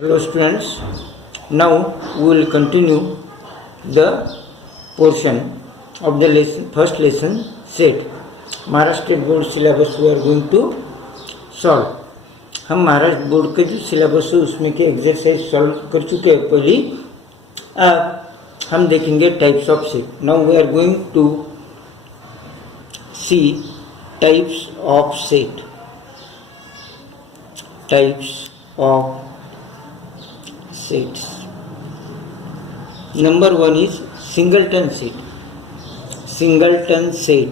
Hello students, now we will continue the portion of the first lesson set. Maharashtra state board syllabus we are going to solve. हम Maharashtra board के जो syllabus है उसमें के exercise solve कर चुके हैं पहले. अब हम देखेंगे types of set. Now we are going to see types of set. Types of sets. Number one is singleton set. Singleton set,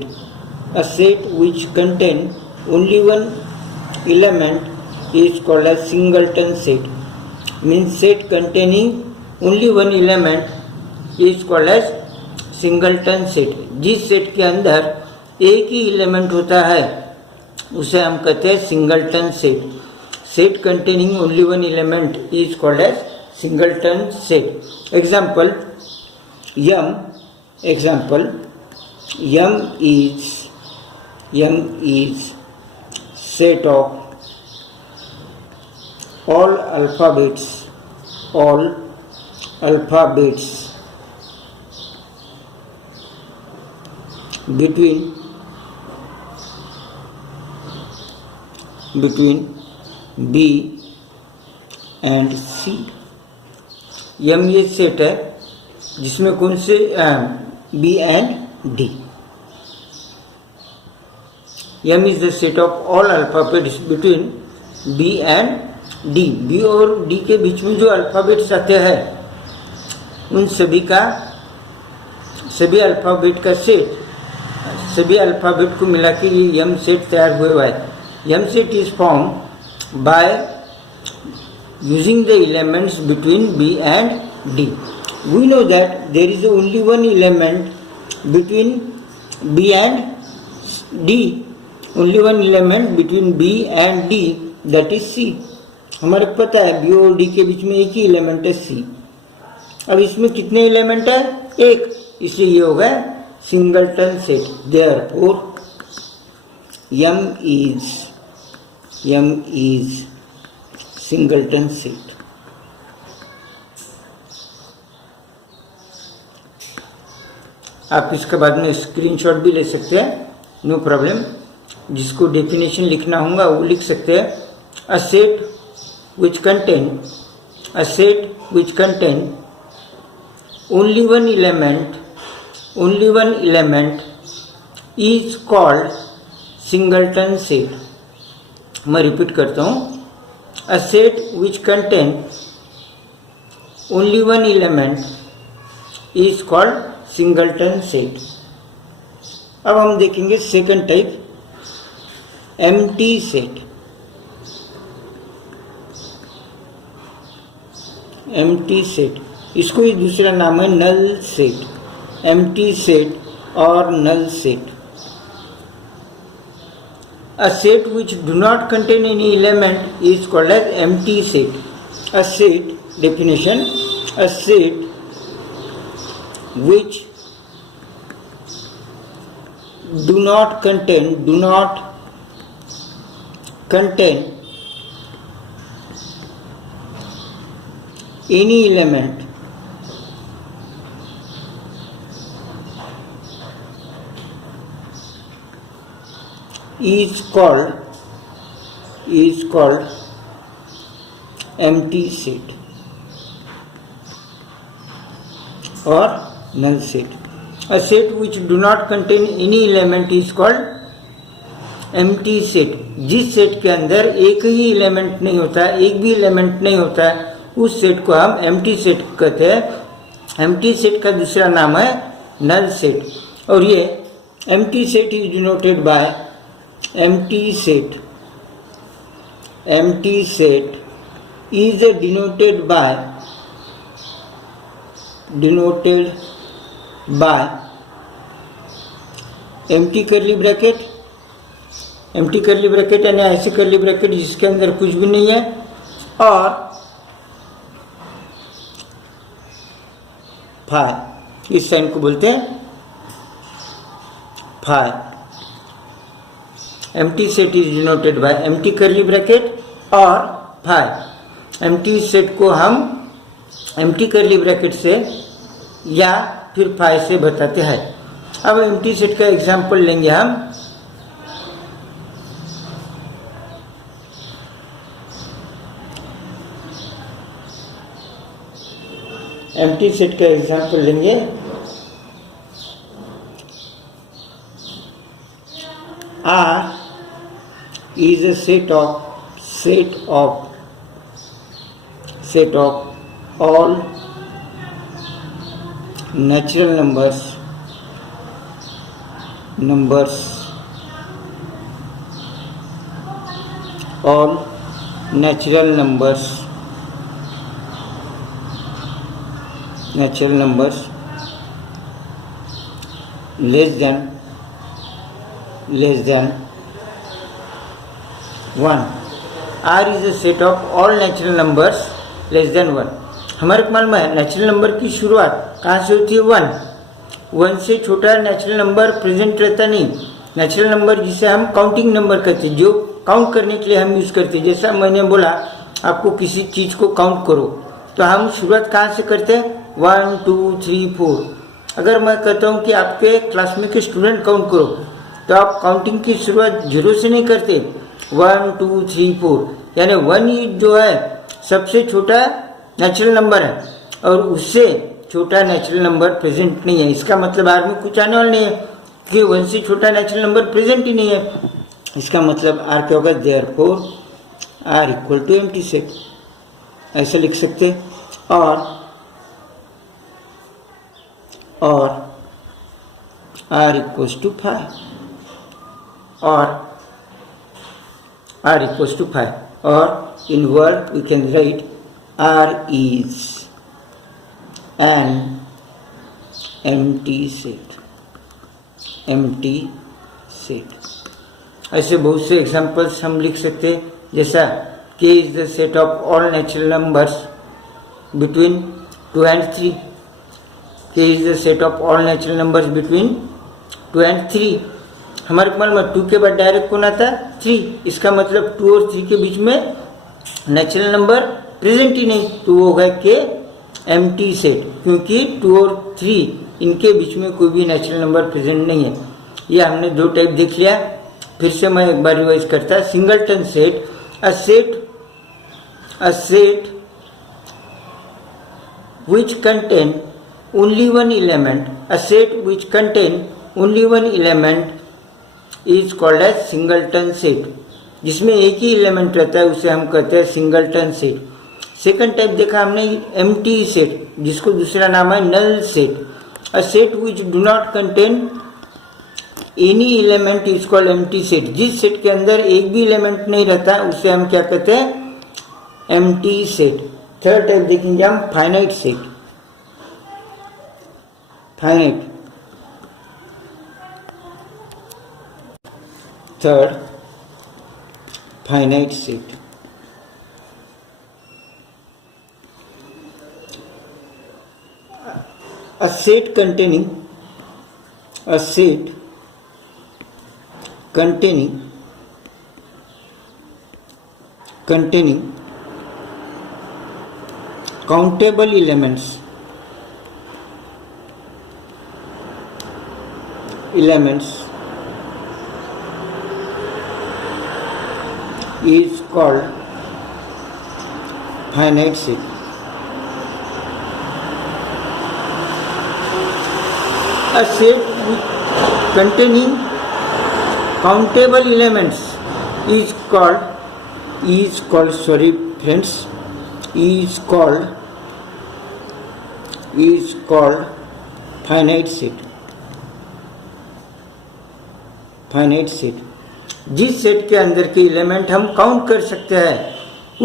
a set which contains only one element is called as singleton set. Means set containing only one element is called as singleton set. जिस set के अंदर एक ही element होता है उसे हम कहते हैं singleton set. Set containing only one element is called as singleton set. Example M is set of all alphabets between B and C. M ये सेट है जिसमें कौन से B and D. M is the set of all alphabets between B and D. B और D के बीच में जो alphabets आते हैं उन सभी अल्फ़ाबेट का सेट, सभी अल्फ़ाबेट को मिला के ये M सेट तैयार हुआ है. M set is formed by using the elements between B and D. We know that there is only one element between B and D. Only one element between B and D, that is C. हमारे को पता है B और D के बीच में एक ही element है C. अब इसमें कितने एलिमेंट है? एक. इसलिए ये होगा singleton set. Therefore M is singleton set. आप इसके बाद में स्क्रीनशॉट भी ले सकते हैं, नो प्रॉब्लम. जिसको डेफिनेशन लिखना होगा वो लिख सकते हैं. अ set which contain only one element is called singleton set. मैं रिपीट करता हूँ. A set which contains only one element is called singleton set. अब हम देखेंगे second type, empty set. empty set, इसको ही दूसरा नाम है null set. empty set और null set. A set which do not contain any element is called as empty set. A set, definition, a set which do not contain any element is called empty set or null set. A set which do not contain any element is called empty set. जिस set के अंदर एक ही element नहीं होता है, एक भी element नहीं होता है, उस सेट को हम empty set कहते हैं. empty set का दूसरा नाम है null set. और ये empty set is denoted by empty set is denoted by empty curly bracket यानी ऐसी curly bracket जिसके अंदर कुछ भी नहीं है, और फाइ. इस साइन को बोलते हैं phi. empty set is denoted by empty curly bracket or phi. Empty set को हम एम्प्टी कर्ली ब्रैकेट से या फिर फाइ से बताते हैं। अब एम्प्टी सेट का एग्जांपल लेंगे हम। एम्प्टी सेट का एग्जांपल लेंगे। R is a set of all natural numbers all natural numbers less than 1। R is a set of all natural numbers less than 1। हमारे को मालूम है नेचुरल नंबर की शुरुआत कहाँ से होती है? 1 से छोटा नेचुरल नंबर प्रेजेंट रहता नहीं। नेचुरल नंबर जिसे हम काउंटिंग नंबर कहते हैं, जो काउंट करने के लिए हम यूज करते हैं। जैसा मैंने बोला आपको किसी चीज को काउंट करो, तो हम शुरुआत कहाँ से करते हैं? 1 2 3 4। अगर मैं कहता हूँ कि आपके क्लास में के स्टूडेंट काउंट करो, तो आप काउंटिंग की शुरुआत 0 से नहीं करते, 1 2 3 4। यानी 1 जो है सबसे छोटा नेचुरल नंबर है और उससे छोटा नेचुरल नंबर प्रेजेंट नहीं है। इसका मतलब आर में कुछ आने वाला नहीं है, कि 1 से छोटा नेचुरल नंबर प्रेजेंट ही नहीं है। इसका मतलब आर क्या होगा? Therefore R equal to empty set, ऐसा लिख सकते। और आर इक्वल्स टू 5, और R equals to 5, or in word we can write R is an empty set। ऐसे बहुत से एग्जांपल्स हम लिख सकते हैं, जैसा K is the set of all natural numbers between 2 and 3। K is the set of all natural numbers between 2 and 3। हमारे को मालूम है 2 के बाद डायरेक्ट कौन आता है? 3। इसका मतलब 2 और 3 के बीच में नेचुरल नंबर प्रेजेंट ही नहीं, तो वो होगा के एम्प्टी सेट, क्योंकि 2 और 3 इनके बीच में कोई भी नेचुरल नंबर प्रेजेंट नहीं है। ये हमने 2 टाइप देख लिया। फिर से मैं एक बार रिवाइज करता। Singleton set, a set which contain only one element, a set which contain only one element is called as singleton set. जिसमें एक ही एलिमेंट रहता है उसे हम कहते हैं सिंगलटन सेट। सेकंड टाइप देखा हमने एम्प्टी सेट, जिसको दूसरा नाम है null set. A set which do not contain any element is called empty set. जिस सेट के अंदर एक भी एलिमेंट नहीं रहता उसे हम क्या कहते हैं? Empty set. थर्ड टाइप देखेंगे हम finite set. Third, finite set। A set containing countable elements is called finite set। A set containing countable elements is called finite set। जिस सेट के अंदर के एलिमेंट हम काउंट कर सकते हैं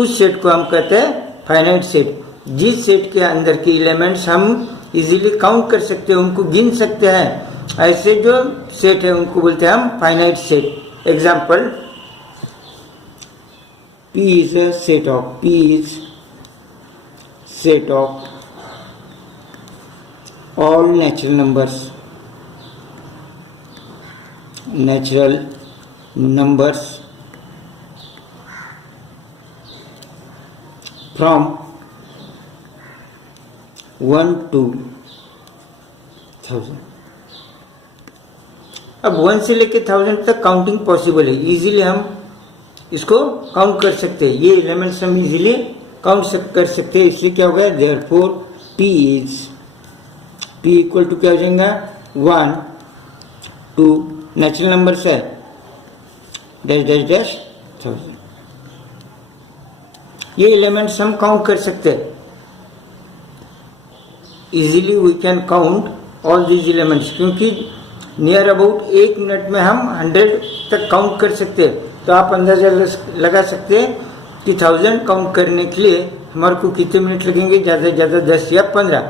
उस सेट को हम कहते हैं फाइनाइट सेट। जिस सेट के अंदर के एलिमेंट्स हम इजीली काउंट कर सकते हैं, उनको गिन सकते हैं, ऐसे जो सेट है उनको बोलते हैं हम finite set. Example, P is a set of all natural numbers from 1 to 1000। अब 1 से लेके 1000 तक काउंटिंग पॉसिबल है, इजीली हम इसको काउंट कर सकते हैं, ये एलिमेंट्स हम इजीली काउंट कर सकते हैं। इसलिए क्या होगा, देयरफॉर P इक्वल टू क्या हो जाएगा, 1 to नेचुरल नंबर्स है डैश डैश डैश 1000। ये एलिमेंट्स हम काउंट कर सकते हैं, easily we can count all these elements, क्योंकि नियर अबाउट 1 मिनट में हम 100 तक काउंट कर सकते हैं। तो आप अंदाजा लगा सकते हैं कि 1000 काउंट करने के लिए हमारे को कितने मिनट लगेंगे, ज़्यादा से ज़्यादा 10 या 15।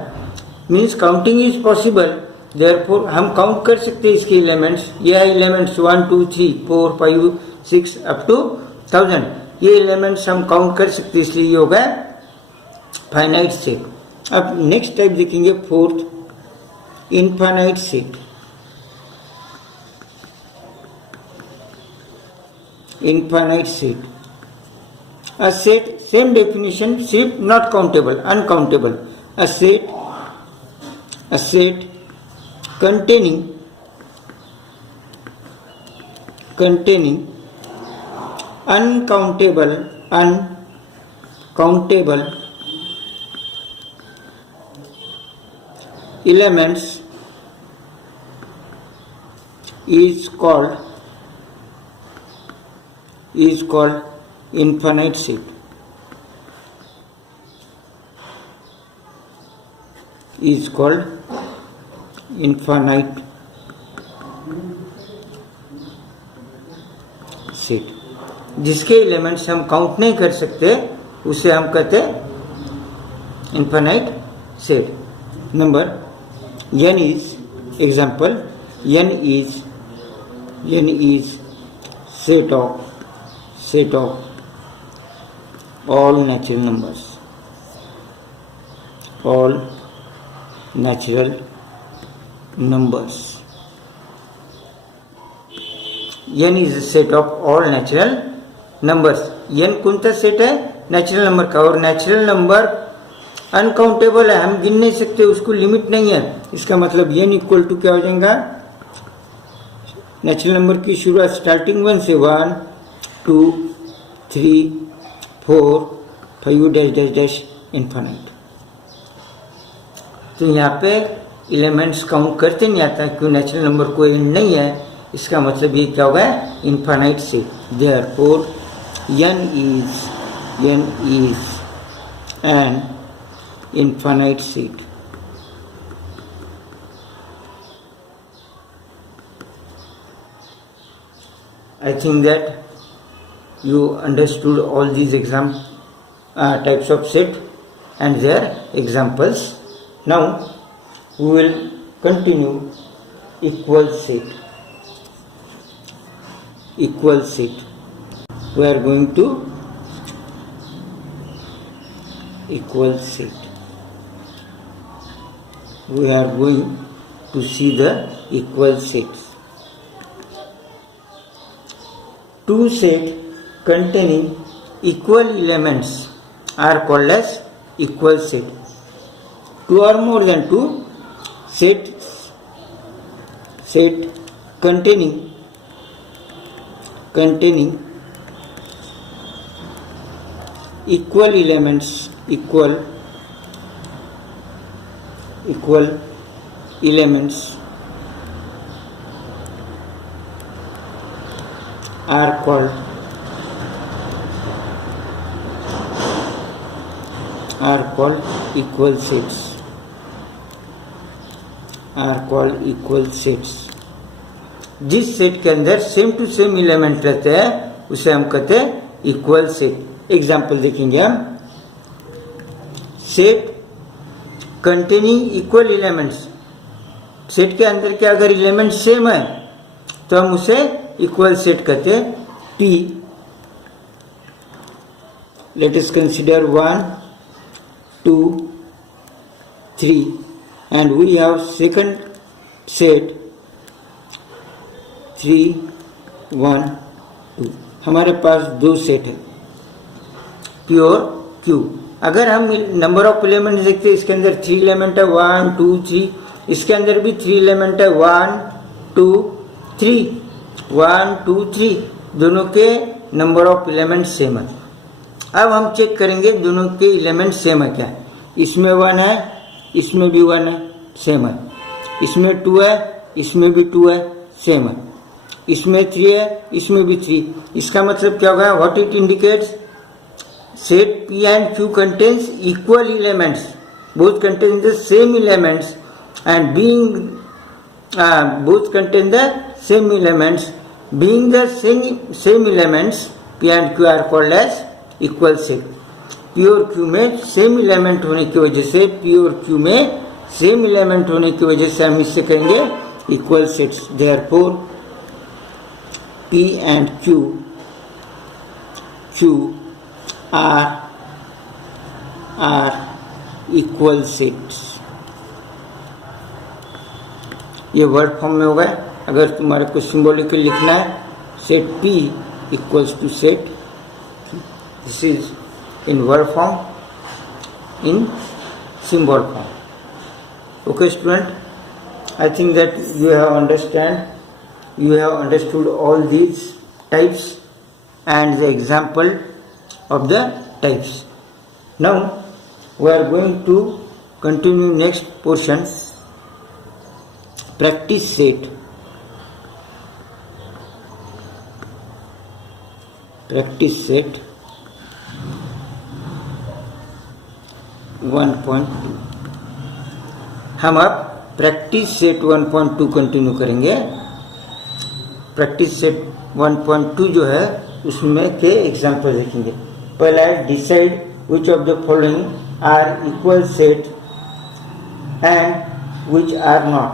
Means counting is possible, therefore हम काउंट कर सकते हैं इसके एलिमेंट्स। ये एलिमेंट्स 1 2 3 4 5 6 अप टू 1000, ये एलिमेंट्स हम काउंट कर सकते हैं, इसलिए ये होगा फाइनाइट सेट। अब नेक्स्ट टाइप देखेंगे, fourth, infinite set. Infinite set, a set, same definition, सिर्फ not countable, uncountable, a set containing uncountable elements is called infinite set। is called infinite set। जिसके एलिमेंट्स हम काउंट नहीं कर सकते उसे हम कहते हैं infinite set. Number n is example, n is set of all natural numbers, all natural numbers। n is a set of all natural numbers। n कौन सा सेट है, नेचुरल नंबर का, और नेचुरल नंबर अनकाउंटेबल है, हम गिन नहीं सकते, उसको लिमिट नहीं है। इसका मतलब n इक्वल टू क्या हो जाएगा, नेचुरल नंबर की शुरुआत स्टार्टिंग 1 से 1 2 3 4 5 डैश डैश डैश इनफाइनाइट। तो यहाँ पे एलिमेंट्स काउंट करते नहीं आता, क्यों, नेचुरल नंबर को एंड नहीं है। इसका मतलब ये क्या होगा, infinite set. Therefore n is an infinite set। I think that you understood all these types of set and their examples. Now we will continue equal set। We are going to equal set। We are going to see the equal sets। Two sets containing equal elements are called as equal set। Two or more than two set containing equal elements are called equal sets। जिस set के अंदर same to same element रहते हैं उसे हम कहते हैं equal set. Example देखेंगे हम, set containing equal elements, set के अंदर के अगर एलिमेंट सेम है तो हम उसे इक्वल सेट कहते हैं। P, let us consider 1 2 3 and we have second set 3 1 2। हमारे पास दो सेट है, P और Q। अगर हम नंबर ऑफ एलिमेंट देखते हैं, इसके अंदर 3 एलिमेंट है, 1 2 3, इसके अंदर भी 3 एलिमेंट है, 1 2 3, 1 2 3, दोनों के नंबर ऑफ एलिमेंट सेम है। अब हम चेक करेंगे दोनों के एलिमेंट सेम है क्या। इसमें 1 है, इसमें भी 1 है, सेम है। इसमें 2 है, इसमें भी 2 है, सेम है। इसमें 3 है, इसमें भी 3। इसका मतलब क्या होगा, what it indicates, set P and Q contains equal elements, both contain the same elements, and being both contain the same elements, being the same elements, P and Q are called as equal set। P और Q में same element होने की वजह से, P और Q में same element होने की वजह से हम इससे कहेंगे equal sets. Therefore P and Q are equal sets। ये वर्ड फॉर्म में होगा। अगर तुम्हारे को सिंबॉलिकली लिखना है, set P equals to set, this is in word form, in symbol form। Okay student, I think that you have understood all these types and the example of the types। Now we are going to continue next portion, practice set। Practice set 1.2। हम अब practice set 1.2 continue करेंगे। Practice set 1.2 जो है उसमें के example देखेंगे। पहला है decide which of the following are equal set and which are not.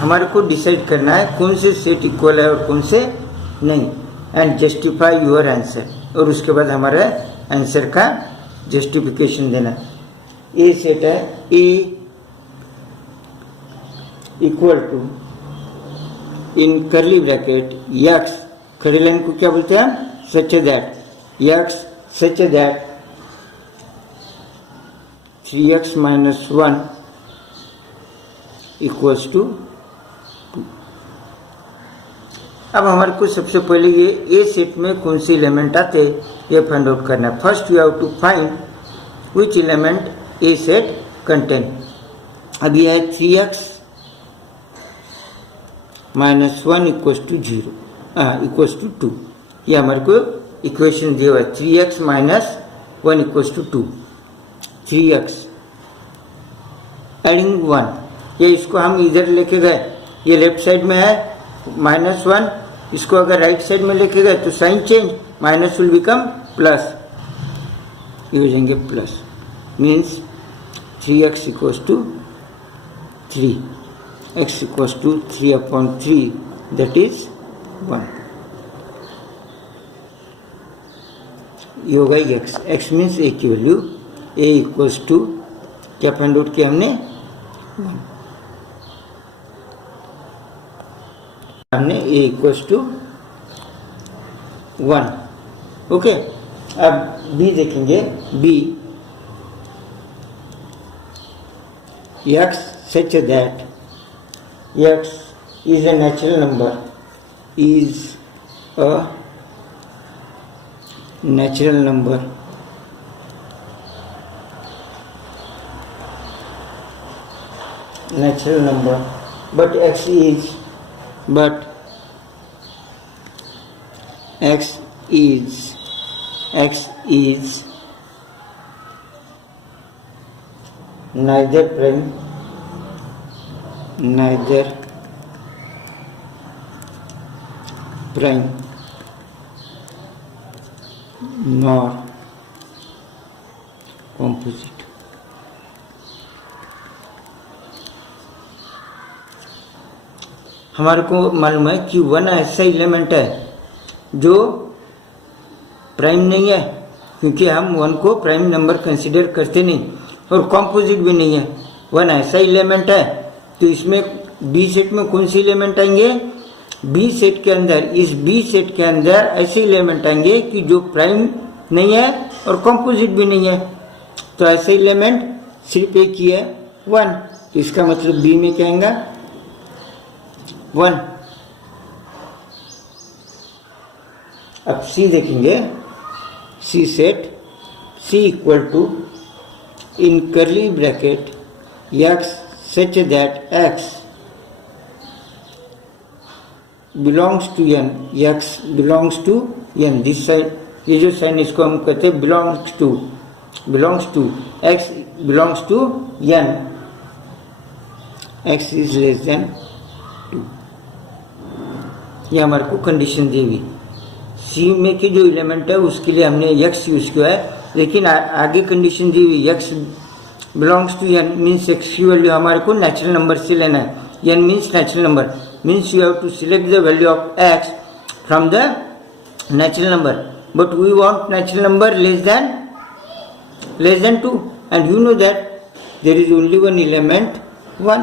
हमारे को डिसाइड करना है कौन से सेट इक्वल है और कौन से नहीं, एंड जस्टिफाई योर आंसर, और उसके बाद हमारे आंसर का जस्टिफिकेशन देना। ए सेट है, ए इक्वल टू इन करली ब्रैकेट यक्स, खड़ी लाइन को क्या बोलते हैं, such that, x such that 3x minus 1 equals to 2। अब हमारे को सबसे पहले ये ए सेट में कौन से एलिमेंट आते ये फाइंड आउट करना है। First you have to find which element a set contain. अब यह है 3x minus 1 equals to 0 equals to 2। ये हमारे को इक्वेशन दिया हुआ है, 3x minus 1 equals to 2। 3x adding 1, ये इसको हम इधर लेके गए, ये लेफ्ट साइड में है -1, इसको अगर राइट साइड में लेके गए तो sign change, minus will become plus, ये हो जाएंगे plus, means 3x equals to 3, x equals to 3/3, that is 1। ये होगा x मीन्स a की वैल्यू, a इक्वल्स टू क्या फाइंड आउट किया हमने, 1। हमने a इक्वल्स टू 1। ओके, अब b देखेंगे। b x such that x is a natural number, is a natural number but x is neither prime nor composite। हमारे को मालूम है कि 1 ऐसा एलिमेंट है जो प्राइम नहीं है, क्योंकि हम 1 को प्राइम नंबर कंसीडर करते नहीं, और कॉम्पोजिट भी नहीं है। 1 ऐसा एलिमेंट है, तो इसमें बी सेट में कौन से एलिमेंट आएंगे, बी सेट के अंदर, इस बी सेट के अंदर ऐसे एलिमेंट आएंगे कि जो प्राइम नहीं है और कंपोजिट भी नहीं है। तो ऐसे एलिमेंट सिर्फ एक ही है, 1। तो इसका मतलब बी में क्या आएगा, 1। अब सी देखेंगे, C set, C equal to in curly bracket x such that x belongs to n, x belongs to n, this side, ये जो साइन इसको हम कहते हैं belongs to x belongs to n, x is less than 2। ये हमारे को condition दी हुई। सी में के जो एलिमेंट है उसके लिए हमने x यूज किया है, लेकिन आगे कंडीशन दी हुई x belongs to n means x की वैल्यू हमारे को नेचुरल नंबर से लेना है। n means natural number, means you have to select the value of x from the natural number, but we want natural number less than 2, and you know that there is only one element 1।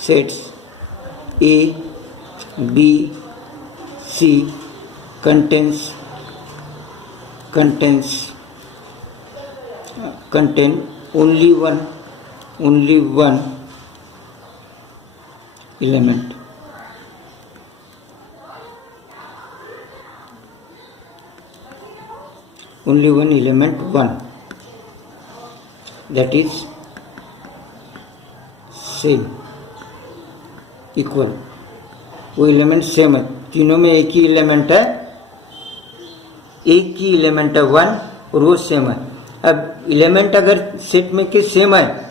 Sets A, B, C contain only one element, only one element 1, that is same, equal. वो element same है, तीनों में एक ही element है, एक ही element है 1 और वो सेम है। अब एलिमेंट अगर सेट में के सेम है,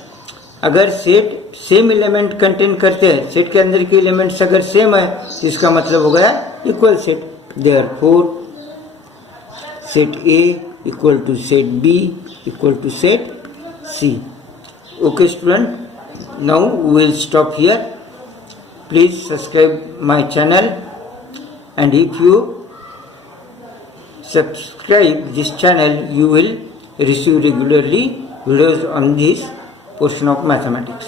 अगर सेट सेम एलिमेंट कंटेन करते हैं, सेट के अंदर के एलिमेंट्स अगर सेम है तो इसका मतलब हो गया equal set. Therefore set A equal to set B equal to set C. Okay student, now we will stop here. Please subscribe my channel, and if you subscribe this channel you will receive regularly videos on this portion of mathematics.